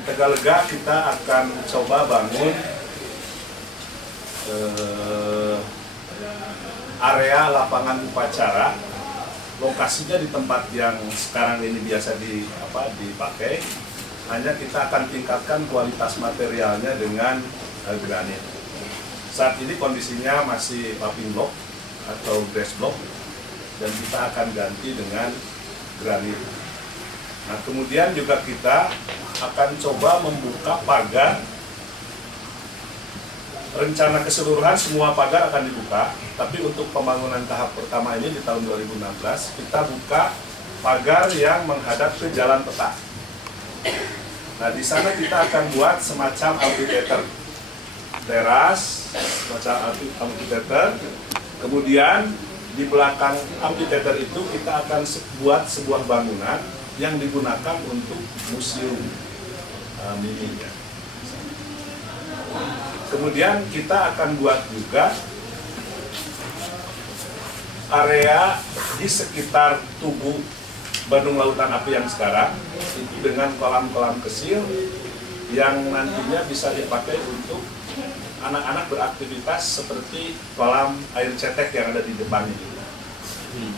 Di Tegalega kita akan coba bangun area lapangan upacara. Lokasinya di tempat yang sekarang ini biasa dipakai. Hanya kita akan tingkatkan kualitas materialnya dengan granit. Saat ini kondisinya masih paving block atau grass block, dan kita akan ganti dengan granit. Nah, kemudian juga kita akan coba membuka pagar. Rencana keseluruhan semua pagar akan dibuka, tapi untuk pembangunan tahap pertama ini di tahun 2016 kita buka pagar yang menghadap ke jalan peta. Nah, di sana kita akan buat semacam amphitheater, teras, semacam amphitheater. Kemudian di belakang amphitheater itu kita akan buat sebuah bangunan yang digunakan untuk museum mininya. Kemudian kita akan buat juga area di sekitar tubuh Bandung Lautan Api yang sekarang itu dengan kolam-kolam kecil yang nantinya bisa dipakai untuk anak-anak beraktivitas seperti kolam air cetek yang ada di depan ini.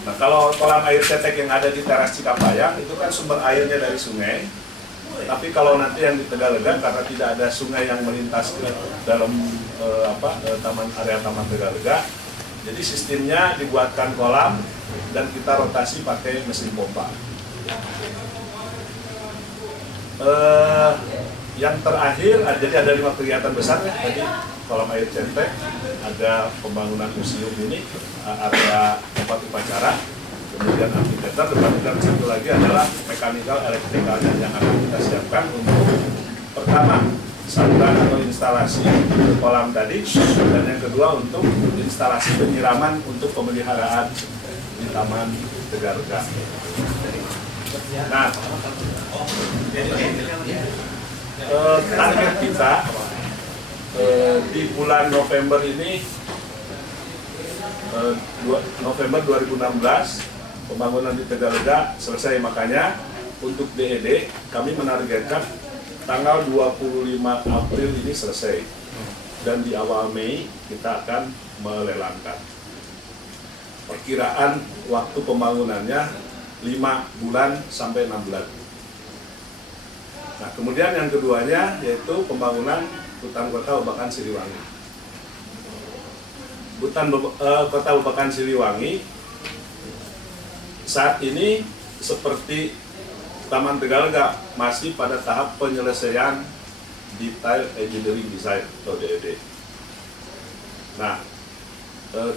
Nah, kalau kolam air cetek yang ada di teras Cikapayang itu kan sumber airnya dari sungai. Tapi kalau nanti yang di Tegalega karena tidak ada sungai yang melintas ke dalam area Taman Tegalega, jadi sistemnya dibuatkan kolam dan kita rotasi pakai mesin pompa. Yang terakhir, jadi ada 5 kegiatan besar ya, tadi kolam air cetek, ada pembangunan museum ini, area tempat upacara, kemudian amphitheater, dan satu lagi adalah mekanikal elektrikalnya yang akan kita siapkan untuk pertama saluran atau instalasi kolam tadi, dan yang kedua untuk instalasi penyiraman untuk pemeliharaan di Taman Tegalega. Nah, target kita di bulan November ini, November 2016, pembangunan di Tegalega selesai. Makanya untuk DED kami menargetkan tanggal 25 April ini selesai, dan di awal Mei kita akan melelangkan. Perkiraan waktu pembangunannya 5 bulan sampai 6 bulan. Nah, kemudian yang keduanya yaitu pembangunan hutan kota Babakan Siliwangi. Hutan kota Babakan Siliwangi saat ini seperti Taman Tegalega masih pada tahap penyelesaian Detail Engineering Design atau DED. Nah,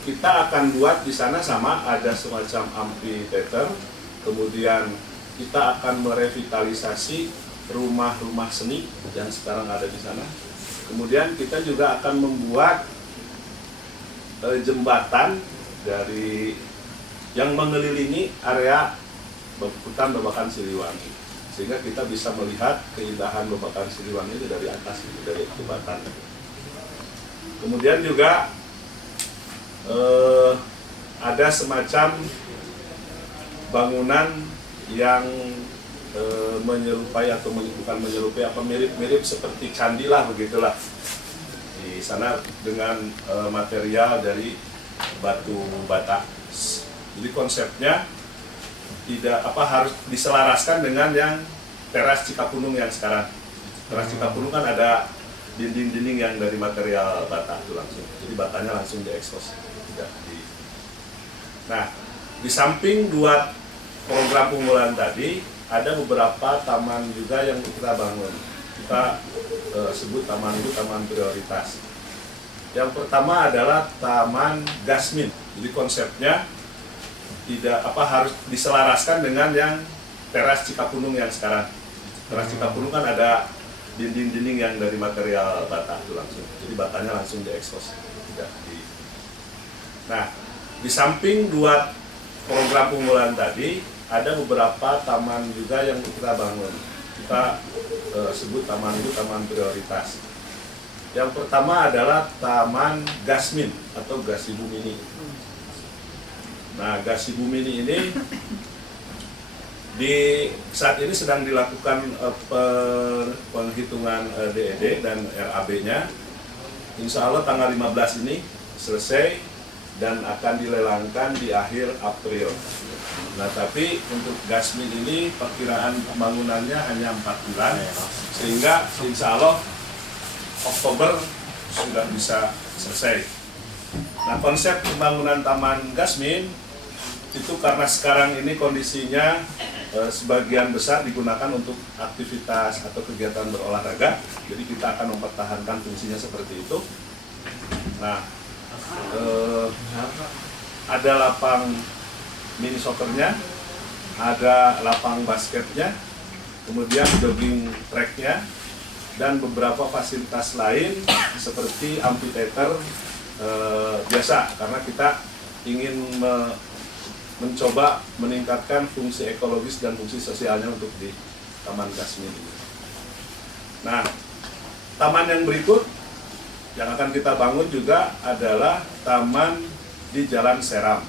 kita akan buat di sana sama ada semacam amphitheater, kemudian kita akan merevitalisasi rumah-rumah seni yang sekarang ada di sana. Kemudian kita juga akan membuat jembatan dari yang mengelilingi area hutan Babakan Siliwangi, sehingga kita bisa melihat keindahan Babakan Siliwangi itu dari atas, dari jembatan. Kemudian juga ada semacam bangunan yang menyerupai atau bukan menyerupai apa mirip-mirip seperti candi lah, begitulah di sana dengan material dari batu bata. Jadi konsepnya tidak harus diselaraskan dengan yang teras Cikapunung yang sekarang. Teras Cikapunung kan ada dinding-dinding yang dari material bata itu langsung. Jadi batanya langsung diekspos. Nah, di samping 2 program unggulan tadi, ada beberapa taman juga yang kita bangun. Kita sebut taman itu taman prioritas. Yang pertama adalah Taman Gasmin. Jadi konsepnya tidak harus diselaraskan dengan yang teras Cikapunung yang sekarang. Teras Cikapunung kan ada dinding-dinding yang dari material bata itu langsung. Jadi batanya langsung diekspos. Nah, di samping 2 program unggulan tadi, ada beberapa taman juga yang kita bangun. Kita sebut taman itu taman prioritas. Yang pertama adalah Taman Gasmin atau Gasibu Mini. Nah, Gasibu Mini ini Di saat ini sedang dilakukan penghitungan DED dan RAB-nya. Insya Allah tanggal 15 ini selesai dan akan dilelangkan di akhir April. Nah, tapi untuk Gasmin ini perkiraan pembangunannya hanya 4 bulan, sehingga insya Allah Oktober sudah bisa selesai. Nah, konsep pembangunan Taman Gasmin itu karena sekarang ini kondisinya sebagian besar digunakan untuk aktivitas atau kegiatan berolahraga, jadi kita akan mempertahankan fungsinya seperti itu. Nah, ada lapang mini soccernya, ada lapang basketnya, kemudian jogging tracknya, dan beberapa fasilitas lain seperti amphitheater biasa, karena kita ingin mencoba meningkatkan fungsi ekologis dan fungsi sosialnya untuk di Taman Gasmin. Nah, taman yang berikut yang akan kita bangun juga adalah taman di Jalan Seram.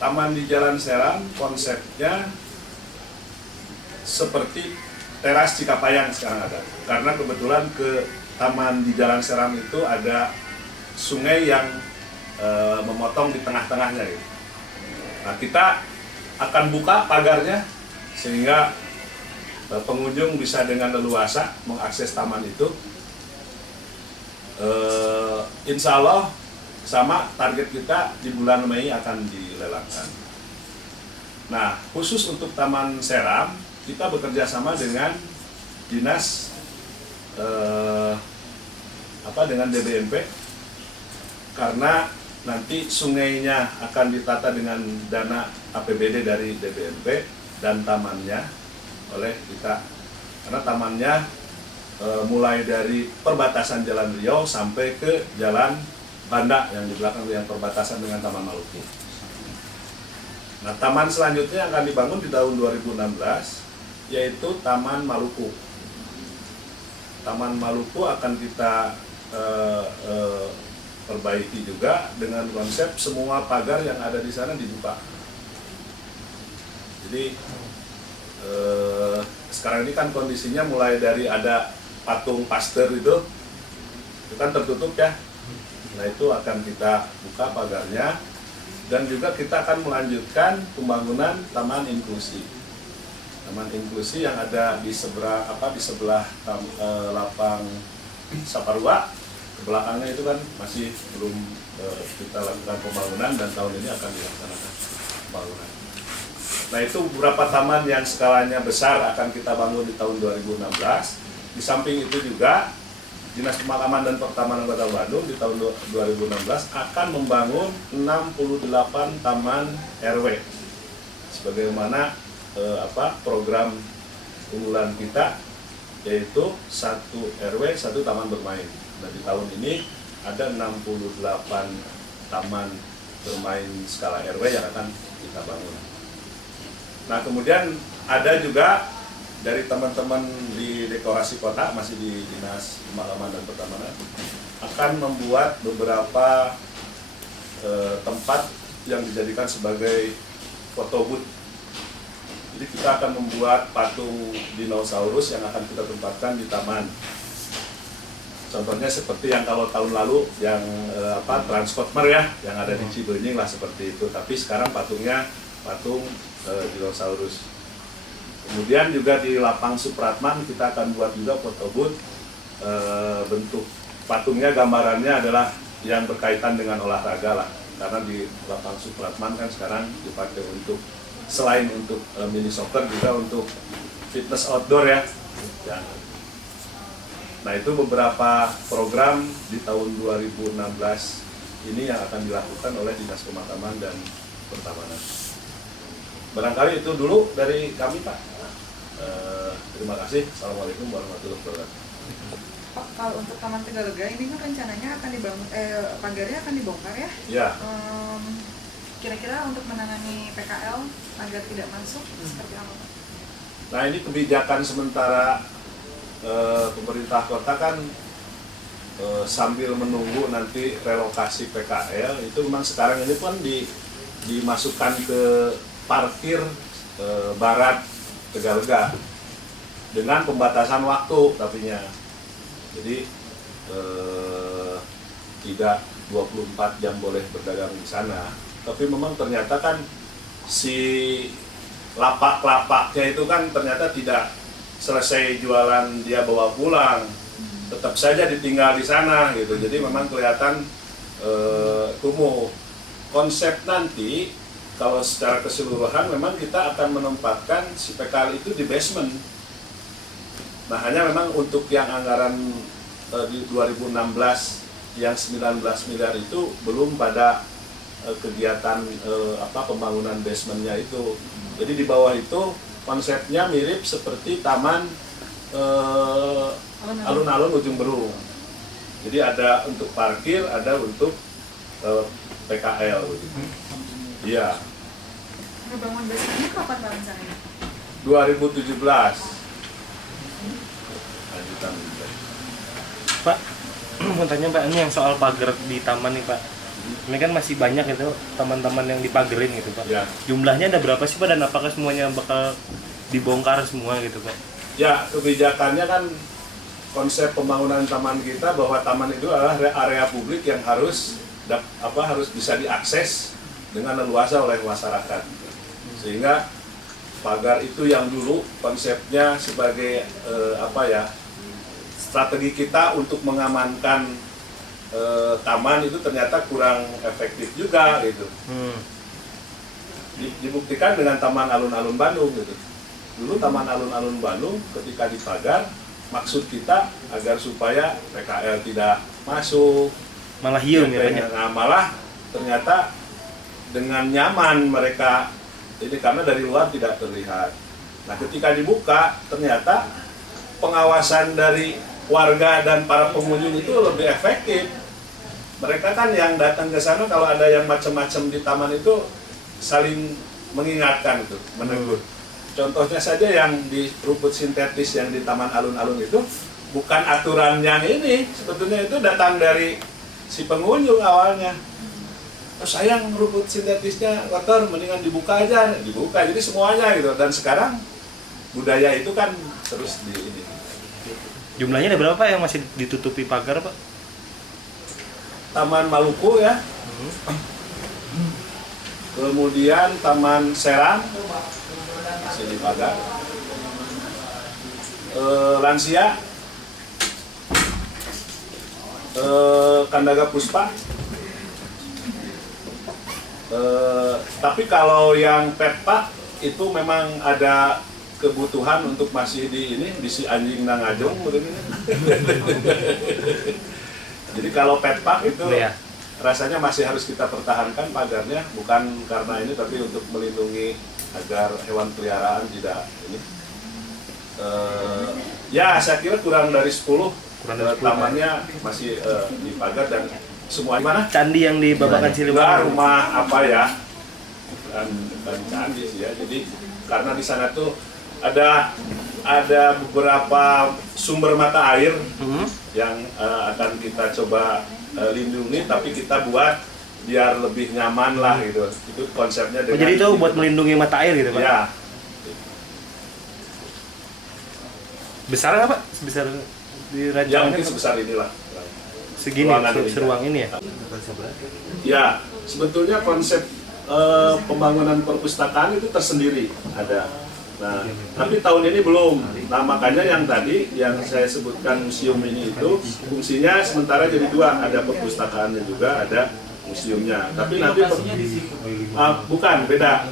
Taman di Jalan Seram konsepnya seperti teras Cikapayang sekarang ada. Karena kebetulan ke taman di Jalan Seram itu ada sungai yang memotong di tengah-tengahnya gitu. Nah, kita akan buka pagarnya sehingga pengunjung bisa dengan leluasa mengakses taman itu. Insya Allah sama target kita di bulan Mei akan dilelangkan. Nah, khusus untuk Taman Seram kita bekerja sama dengan dinas dengan DBMP, karena nanti sungainya akan ditata dengan dana APBD dari DBMP dan tamannya oleh kita, karena tamannya mulai dari perbatasan Jalan Riau sampai ke Jalan Banda yang di belakang yang perbatasan dengan Taman Maluku. Nah, taman selanjutnya yang akan dibangun di tahun 2016 yaitu Taman Maluku. Taman Maluku akan kita perbaiki juga dengan konsep semua pagar yang ada di sana dibuka. Jadi sekarang ini kan kondisinya mulai dari ada patung Pasteur itu kan tertutup ya. Nah, itu akan kita buka pagarnya, dan juga kita akan melanjutkan pembangunan taman inklusi. Taman inklusi yang ada di sebelah lapang Saparua. Belakangnya itu kan masih belum kita lakukan pembangunan, dan tahun ini akan dilaksanakan pembangunan. Nah, itu beberapa taman yang skalanya besar akan kita bangun di tahun 2016. Di samping itu juga Dinas Pemakaman dan Pertamanan Kota Bandung di tahun 2016 akan membangun 68 taman RW sebagaimana program unggulan kita, yaitu 1 RW 1 taman bermain. Nah, di tahun ini ada 68 taman bermain skala RW yang akan kita bangun. Nah, kemudian ada juga dari teman-teman di dekorasi kota, masih di Dinas Pemakaman dan Pertamanan, akan membuat beberapa tempat yang dijadikan sebagai foto booth. Jadi kita akan membuat patung dinosaurus yang akan kita tempatkan di taman. Contohnya seperti yang kalau tahun lalu yang Transformer ya, yang ada di Cibenying lah seperti itu. Tapi sekarang patungnya patung dinosaurus. Kemudian juga di Lapang Supratman kita akan buat juga foto booth. Bentuk patungnya, gambarannya adalah yang berkaitan dengan olahraga lah. Karena di Lapang Supratman kan sekarang dipakai untuk selain untuk mini soccer juga untuk fitness outdoor ya. Nah, itu beberapa program di tahun 2016 ini yang akan dilakukan oleh Dinas Pemakaman dan Pertamanan. Barangkali itu dulu dari kami, Pak. Terima kasih. Assalamualaikum warahmatullahi wabarakatuh. Pak, kalau untuk Taman Tegalega ini kan rencananya akan dibangun, pagarnya akan dibongkar ya? Ya. Kira-kira untuk menangani PKL agar tidak masuk seperti apa, Pak? Nah, ini kebijakan sementara pemerintah kota kan sambil menunggu nanti relokasi PKL itu memang sekarang ini pun dimasukkan ke parkir barat Tegalega dengan pembatasan waktu tapinya. Jadi tidak 24 jam boleh berdagang di sana. Tapi memang ternyata kan si lapak-lapaknya itu kan ternyata tidak selesai jualan dia bawa pulang, tetap saja ditinggal di sana gitu. Jadi memang kelihatan kumuh. Konsep nanti kalau secara keseluruhan memang kita akan menempatkan si PKL itu di basement. Nah hanya memang untuk yang anggaran di 2016 yang 19 miliar itu belum pada kegiatan pembangunan basementnya itu. Jadi di bawah itu konsepnya mirip seperti taman alun-alun Ujung Berung. Jadi ada untuk parkir, ada untuk PKL. Iya. Ngebangun basementnya kapan Pak rencananya? 2017. Lanjutan. Pak, mau tanya Pak, ini yang soal pagar di taman nih Pak. Ini kan masih banyak itu taman-taman yang dipagerin gitu Pak. Ya. Jumlahnya ada berapa sih Pak, dan apakah semuanya bakal dibongkar semua gitu Pak? Ya, kebijakannya kan konsep pembangunan taman kita bahwa taman itu adalah area publik yang harus bisa diakses dengan leluasa oleh masyarakat. Sehingga pagar itu yang dulu konsepnya sebagai strategi kita untuk mengamankan taman itu ternyata kurang efektif juga gitu. Dibuktikan dengan Taman Alun-Alun Bandung gitu. Dulu Taman Alun-Alun Bandung ketika dipagar, maksud kita agar supaya PKL tidak masuk. Malah hiung ya Pak. Nah, malah ternyata dengan nyaman mereka ini karena dari luar tidak terlihat. Nah ketika dibuka ternyata pengawasan dari warga dan para pengunjung itu lebih efektif. Mereka kan yang datang ke sana kalau ada yang macam-macam di taman itu saling mengingatkan itu, menegur. Contohnya saja yang di rumput sintetis yang di Taman Alun-Alun itu bukan aturan yang ini, sebetulnya itu datang dari si pengunjung awalnya. Oh, sayang rumput sintetisnya kotor, mendingan dibuka aja, dibuka. Jadi semuanya gitu. Dan sekarang budaya itu kan terus di ini. Jumlahnya ada berapa Pak yang masih ditutupi pagar Pak? Taman Maluku ya. Kemudian Taman Serang masih dipagar. Lansia, Kandaga Puspa. Tapi kalau yang Petpak itu memang ada kebutuhan untuk masih di si anjing nangajong begini. Jadi kalau Petpak itu rasanya masih harus kita pertahankan pagarnya, bukan karena ini tapi untuk melindungi agar hewan peliharaan tidak ini. Ya saya kira kurang dari 10 tamannya masih dipagar dan semua mana? Candi yang di Babakan Ciliwung. Rumah apa ya? Dan candi sih ya. Jadi karena di sana tuh ada beberapa sumber mata air yang akan kita coba lindungi, tapi kita buat biar lebih nyaman lah gitu. Itu konsepnya. Oh, jadi itu buat melindungi mata air gitu Pak? Ya. Besar nggak Pak? Sebesar di Ya mungkin sebesar inilah. Segini, seruang ini ya? Ya, sebetulnya konsep pembangunan perpustakaan itu tersendiri ada. Nah, tapi tahun ini belum. Nah, makanya yang tadi yang saya sebutkan museum ini itu fungsinya sementara jadi dua, ada perpustakaannya juga, ada museumnya. Tapi nanti bukan beda.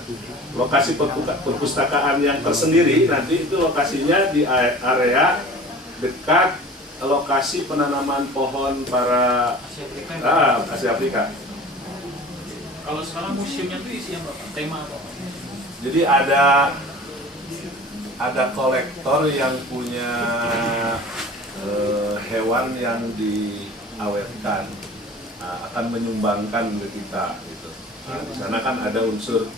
Lokasi perpustakaan yang tersendiri nanti itu lokasinya di area dekat lokasi penanaman pohon para Asia Afrika. Kalau sekarang museumnya itu isi apa? Tema apa? Jadi ada kolektor yang punya hewan yang diawetkan, akan menyumbangkan ke kita gitu. Nah, di sana kan ada unsur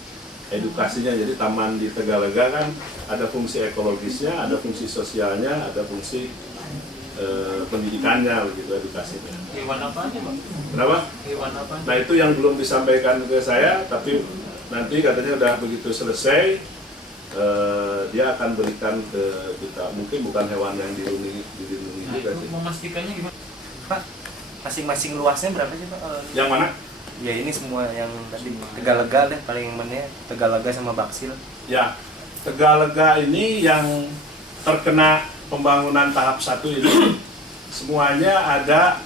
edukasinya, jadi taman di Tegalega kan ada fungsi ekologisnya, ada fungsi sosialnya, ada fungsi pendidikannya begitu, edukasinya. Hewan apa aja Pak? Kenapa? Hewan apa? Nah itu yang belum disampaikan ke saya, tapi nanti katanya udah begitu selesai dia akan berikan ke kita. Mungkin bukan hewan yang dilindungi Nah, juga itu sih. memastikannya gimana? Pak, masing-masing luasnya berapa sih Pak? Yang mana? Ya ini semua yang tadi Tegalega deh paling mana Tegalega sama Baksil. Ya, Tegalega ini yang terkena pembangunan tahap 1 ini semuanya ada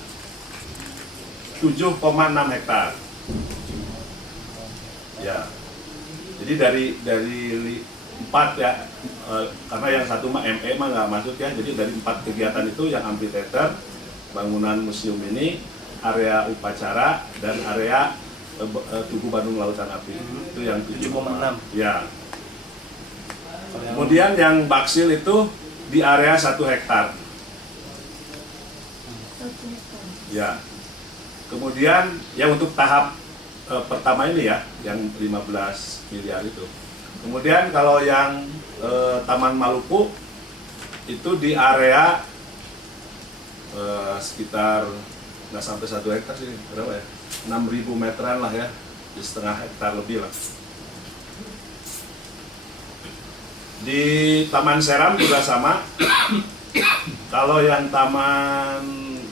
7,6 hektar. Ya, jadi dari 4 ya, karena yang satu mah ME mah nggak masuk ya. Jadi dari 4 kegiatan itu yang amphitheater, bangunan museum ini, area upacara dan area Tugu Bandung Lautan Api itu yang 7,6. Ya. Kemudian yang Baksil itu di area 1 hektar. Ya. Kemudian ya untuk tahap pertama ini ya, yang 15 miliar itu. Kemudian kalau yang Taman Maluku itu di area sekitar nggak sampai 1 hektar sih, berapa ya? 6.000 meteran lah ya, di setengah hektar lebih lah. Di Taman Seram juga sama. Kalau yang Taman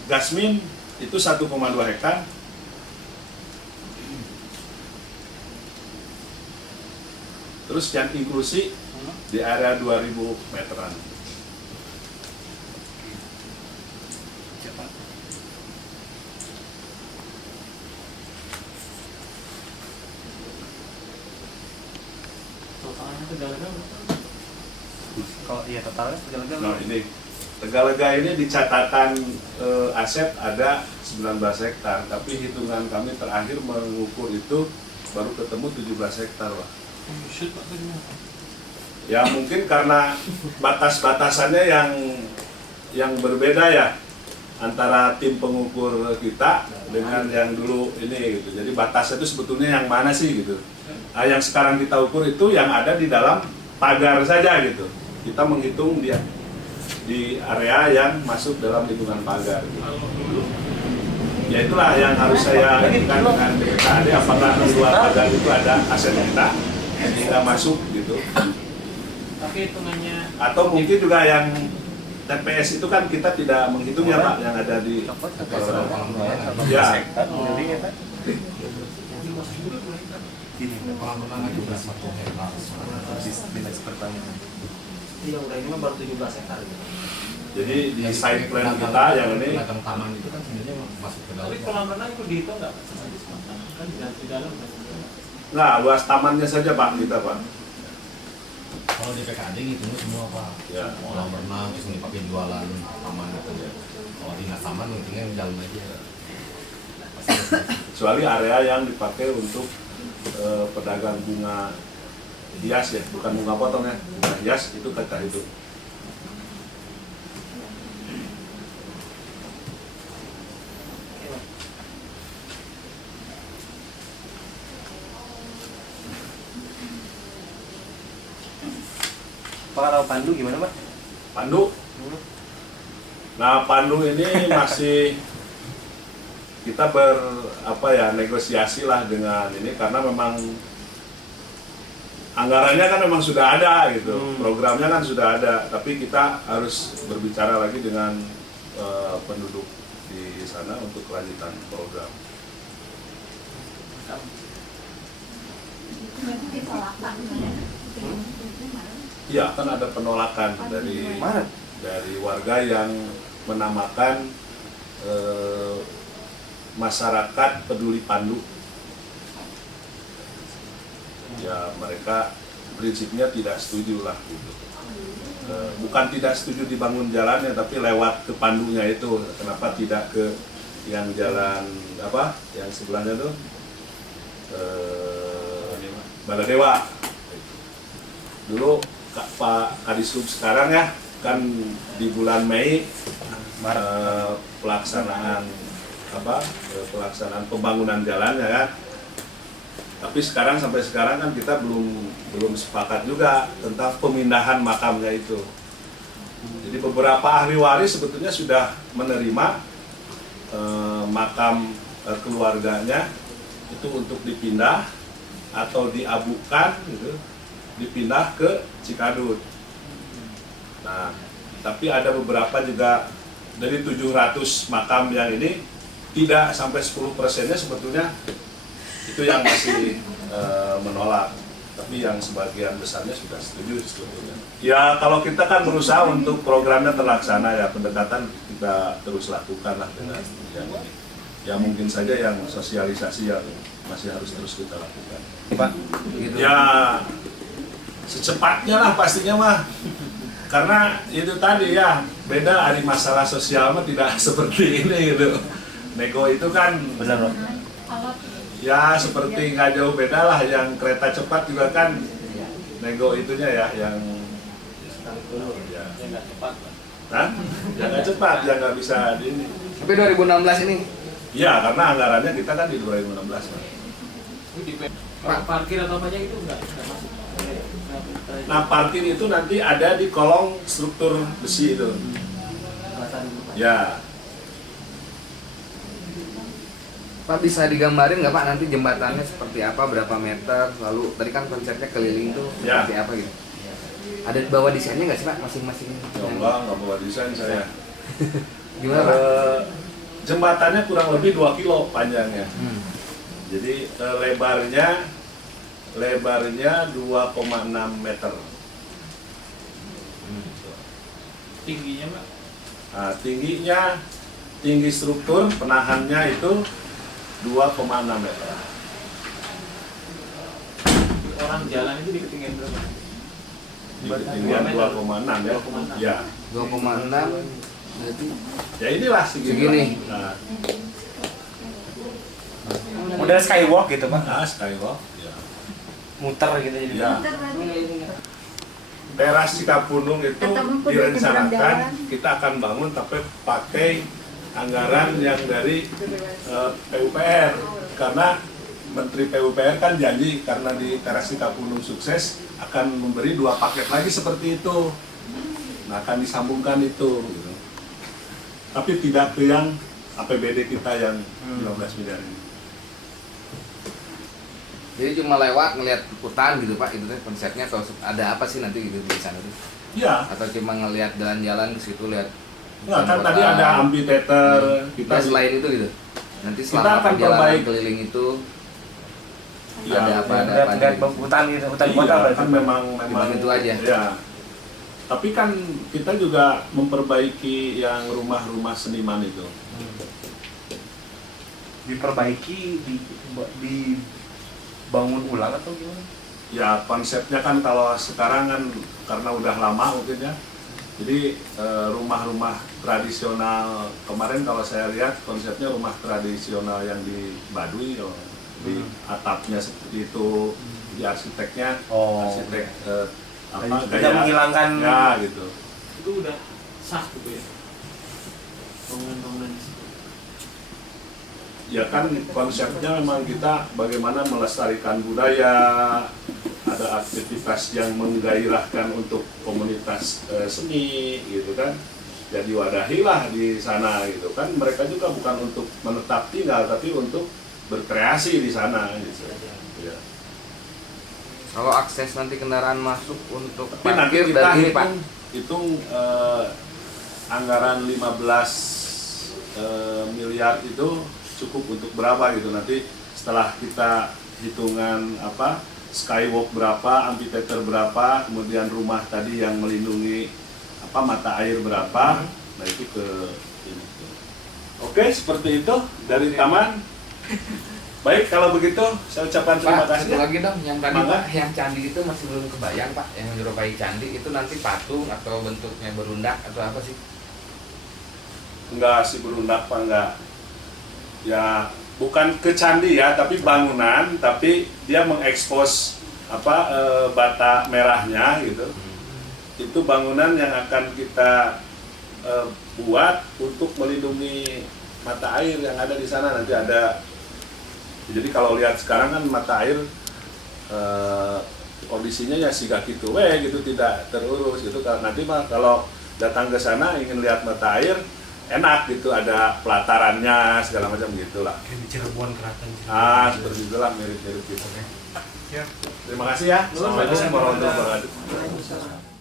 Gasmin itu 1,2 hektar. Terus yang inklusi di area 2.000 meteran. Totalnya Tegalega berapa? Kalau iya totalnya Tegalega Nah ini Tegalega ini di catatan aset ada 19 hektar, tapi hitungan kami terakhir mengukur itu baru ketemu 17 hektar lah. Shoot Pak tadi gimana? Ya mungkin karena batas-batasannya yang berbeda ya antara tim pengukur kita dengan yang dulu ini gitu. Jadi batasnya itu sebetulnya yang mana sih gitu. Nah, yang sekarang kita ukur itu yang ada di dalam pagar saja gitu. Kita menghitung dia di area yang masuk dalam hitungan pagar. Gitu. Kalau dulu Ya itulah yang harus saya lakukan dengan BKD, apakah di luar pagar itu ada aset kita sehingga masuk gitu. tapi hitungannya Atau mungkin juga yang TPS itu kan kita tidak menghitungnya Pak, yang ada di ya. hektar buildingnya Pak. Ini Kolam renang aja udah 1 hektar. dinas pertanian. Iya udah ini mah baru 17 hektar gitu. Jadi di side plan kita yang ini Ladang taman itu kan sebenarnya masuk ke dalam. tapi kolam renang itu dihitung nggak Pak? Kan di dalam kan? nah luas tamannya saja Pak kita Pak. Kalau di PKD ngitungnya semua Pak. Ya. Kolam renang terus dipakai jualan taman gitu ya. Kalau dinas taman ngitungnya di dalam aja. Kecuali area yang dipakai untuk pedagang bunga hias ya, bukan bunga potong ya, bunga hias itu kita hitung. Pak kalau Pandu gimana Pak? Pandu. Nah, Pandu ini masih kita negosiasi lah dengan ini karena memang anggarannya kan memang sudah ada gitu, programnya kan sudah ada, tapi kita harus berbicara lagi dengan penduduk di sana untuk kelanjutan program. Iya, kan ada penolakan dari warga yang menamakan masyarakat peduli Pandu. Ya mereka prinsipnya tidak setuju lah gitu. Bukan tidak setuju dibangun jalannya, tapi lewat ke Pandunya itu. Kenapa tidak ke yang jalan apa? Yang sebelahnya tuh Baladewa. Dulu Pak Kadisub sekarang ya kan di bulan Mei pelaksanaan pembangunan jalan ya kan. Tapi sampai sekarang kan kita belum sepakat juga tentang pemindahan makamnya itu. Jadi beberapa ahli waris sebetulnya sudah menerima makam keluarganya itu untuk dipindah atau diabukan gitu, dipindah ke Cikadut. Nah, tapi ada beberapa juga dari 700 makam yang ini tidak sampai 10%-nya sebetulnya itu yang masih menolak. Tapi yang sebagian besarnya sudah setuju sebetulnya. Ya kalau kita kan berusaha untuk programnya terlaksana ya, pendekatan kita terus lakukan lah dengan yang ini. Ya mungkin saja yang sosialisasi yang masih harus terus kita lakukan. Pak, Gitu. Ya secepatnya lah pastinya mah. Karena itu tadi ya, beda ada masalah sosial mah tidak seperti ini gitu. Nego itu kan benar Pak. ya seperti nggak jauh beda lah, yang kereta cepat juga kan nego itunya ya yang ya, Ya nggak tepat lah. Hah? Yang nggak cepat, yang nggak bisa di ini. Tapi 2016 ini Ya karena anggarannya kita kan di 2016 Pak. Itu di kalau parkir atau apa aja itu nggak masuk. Nah parkir itu nanti ada di kolong struktur besi itu. Ya, Pak bisa digambarin nggak Pak nanti jembatannya seperti apa, berapa meter, lalu tadi kan konsepnya keliling tuh Ya. seperti apa gitu? Ada bawa desainnya nggak sih Pak masing-masing? ya Allah nggak bawa desain saya. Gimana Pak? Jembatannya kurang lebih 2 kilo panjangnya. Jadi lebarnya 2,6 meter. Tingginya Pak. Nah, tinggi struktur penahannya itu 2,6 meter. Orang jalan itu di ketinggian berapa? Di ketinggian 2,6 ya. 2,6. Ya. 2,6 berarti Ya inilah segini. Segini. Nah, Model skywalk gitu Pak. nah skywalk. Ya. Muter gitu jadi. Ya. Teras Cikapundung itu direncanakan kita akan bangun tapi pakai anggaran yang dari PUPR, karena Menteri PUPR kan janji karena di Teras Cikapundung sukses akan memberi 2 paket lagi seperti itu. Nah akan disambungkan itu gitu. Tapi tidak ke yang APBD kita yang 15 miliar ini. jadi cuma lewat ngelihat hutan gitu Pak, itu teh konsepnya kalau ada apa sih nanti gitu di sana tuh? Ya, Atau cuma ngelihat jalan-jalan ke situ lihat? nah, kan tadi ada amphitheater Kita kita selain itu gitu. Nanti Kita selama akan perjalanan perbaiki. keliling itu Ya, ada apa Lihat gitu. hutan gitu, hutan iya, kota berarti. kan memang itu aja. Ya. Tapi kan kita juga memperbaiki yang rumah-rumah seniman itu. Diperbaiki, dibangun ulang atau gimana? Ya konsepnya kan kalau sekarang kan karena udah lama mungkin ya. Jadi rumah-rumah tradisional kemarin kalau saya lihat konsepnya rumah tradisional yang di Baduy, di atapnya seperti itu, di arsiteknya, arsitek tidak menghilangkan ya gitu. Itu udah sah gitu ya. Bangunan-bangunan di situ. Ya kan konsepnya memang kita bagaimana melestarikan budaya, ada aktivitas yang menggairahkan untuk komunitas seni gitu kan. Jadi wadahilah di sana gitu kan. Mereka juga bukan untuk menetap tinggal tapi untuk berkreasi di sana gitu. Ya. Kalau akses nanti kendaraan masuk untuk Tapi nanti parkir kita dari ini Pak. hitung anggaran 15 miliar itu cukup untuk berapa gitu, nanti setelah kita hitungan apa skywalk berapa, amphitheater berapa, kemudian rumah tadi yang melindungi apa mata air berapa, nah itu ke ini. Oke, seperti itu dari taman. Baik, kalau begitu saya ucapkan terima Pak, kasih. satu lagi dong, yang tadi Mangga. Pak, yang candi itu masih belum kebayang Pak, yang menyerupai candi itu nanti patung atau bentuknya berundak atau apa sih? Enggak sih berundak apa enggak. Ya bukan ke candi ya, tapi bangunan, tapi dia mengekspos apa bata merahnya gitu. Itu bangunan yang akan kita buat untuk melindungi mata air yang ada di sana. Nanti ada, jadi kalau lihat sekarang kan mata air kondisinya ya siga gitu, gitu tidak terurus gitu. Nanti mah kalau datang ke sana ingin lihat mata air enak gitu, ada pelatarannya segala macam gitulah. Kayak di Cirebon Keraton. Seperti itulah mirip-mirip gitu. Terima kasih ya. Assalamualaikum warahmatullahi wabarakatuh. Waalaikumsalam.